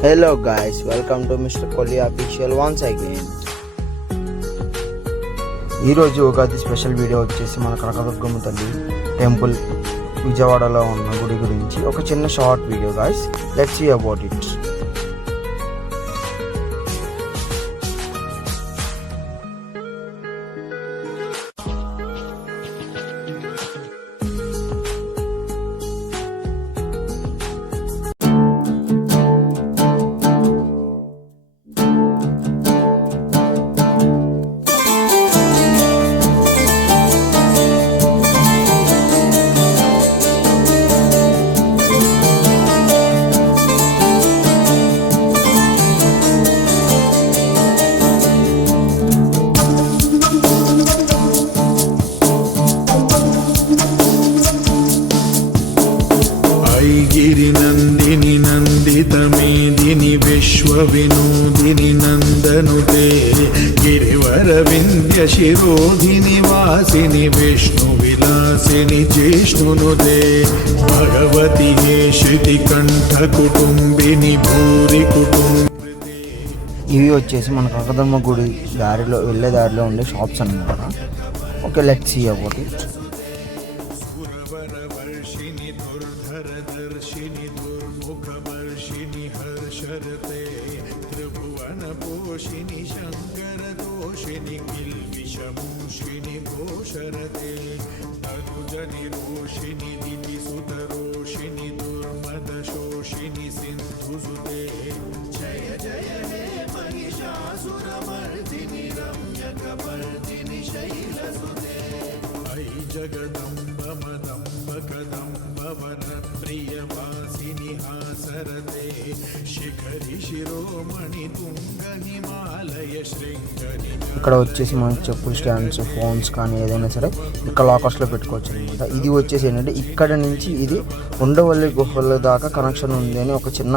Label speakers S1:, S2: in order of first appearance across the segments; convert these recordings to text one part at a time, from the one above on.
S1: Hello guys, welcome to Mr. Kohli Official once again. ఈరోజు Ugadi special video వచ్చేసి మన కనకదుర్గమ్మ తల్లి టెంపుల్ విజయవాడలో ఉన్న గుడి గురించి ఒక చిన్న short video guys let's see about it
S2: ऐगिरिनन्दिनि नन्दितमेदिनि विश्वविनोदिनि नन्दनुते गिरिवरविन्द्यशिरोधिनि वासिनि विष्णुविलासिनि जिष्णुनुते भगवति हे श्रुतिकण्ठकुटुम्बिनि भूरि कुटुम्ब
S1: ఇవి వచ్చేసి మన కనకదుర్గమ్మ గుడి దారిలో వెళ్ళే దారిలో ఉండే షాప్స్ అన్నమాట okay let's see about it
S2: सुरवरवर्षिणि दुर्धरदर्शिनि दुर्मुखवर्षिणि हर्षरते। त्रिभुवनपोषिणि शङ्करदोषिणि किल्बिषमूषिणि घोषरते तनुजनिरोषिणि दितिसुतरोषिणि दुर्मदशोषिणि सिन्धुसुते जय जय, हे महिषासुरमर्दिनि रम्यकपर्दिनि शैलसुते। ऐ जगदम्ब मदम्ब कदम्ब वनप्रियवासिनि हासरते शिखरि शिरोमणि तुङ्ग हिमालय शृङ्गनि
S1: ఇక్కడ వచ్చేసి మనం చెప్పులు స్టాండ్స్ ఫోన్స్ కానీ ఏదైనా సరే ఇక్కడ లాకర్స్లో పెట్టుకోవచ్చు అనమాట ఇది వచ్చేసి ఏంటంటే ఇక్కడ నుంచి ఇది ఉండవల్లి గుహల దాకా కనెక్షన్ ఉంది అని ఒక చిన్న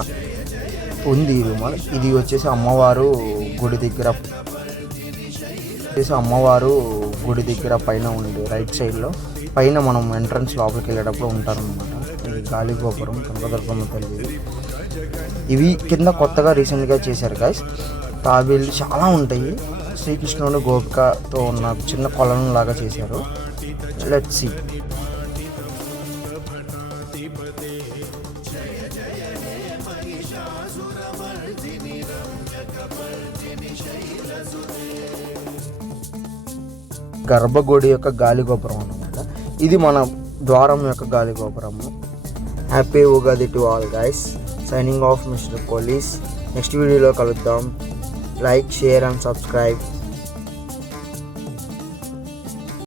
S1: ఉంది ఇది మన ఇది వచ్చేసి అమ్మవారు గుడి దగ్గర వచ్చేసి అమ్మవారు గుడి దగ్గర పైన ఉంది రైట్ సైడ్లో పైన మనం ఎంట్రన్స్ లోపలికి వెళ్ళేటప్పుడు ఉంటారనమాట ఇది గాలి గోపురం కనకదుర్గమ్మ తల్లి ఇవి కింద కొత్తగా రీసెంట్గా చేశారు గాయస్ తాబేళ్ళు చాలా ఉంటాయి. శ్రీకృష్ణుడు గోపికతో ఉన్న చిన్న కొలను లాగా చేశారు. లెట్ సి గర్భగుడి యొక్క గాలి గోపురం ఇది మన ద్వారం యొక్క గాలి గోపురము. Happy Ugadi to all guys. Signing off mister Kolis next వీడియోలో కలుద్దాం. Like share and subscribe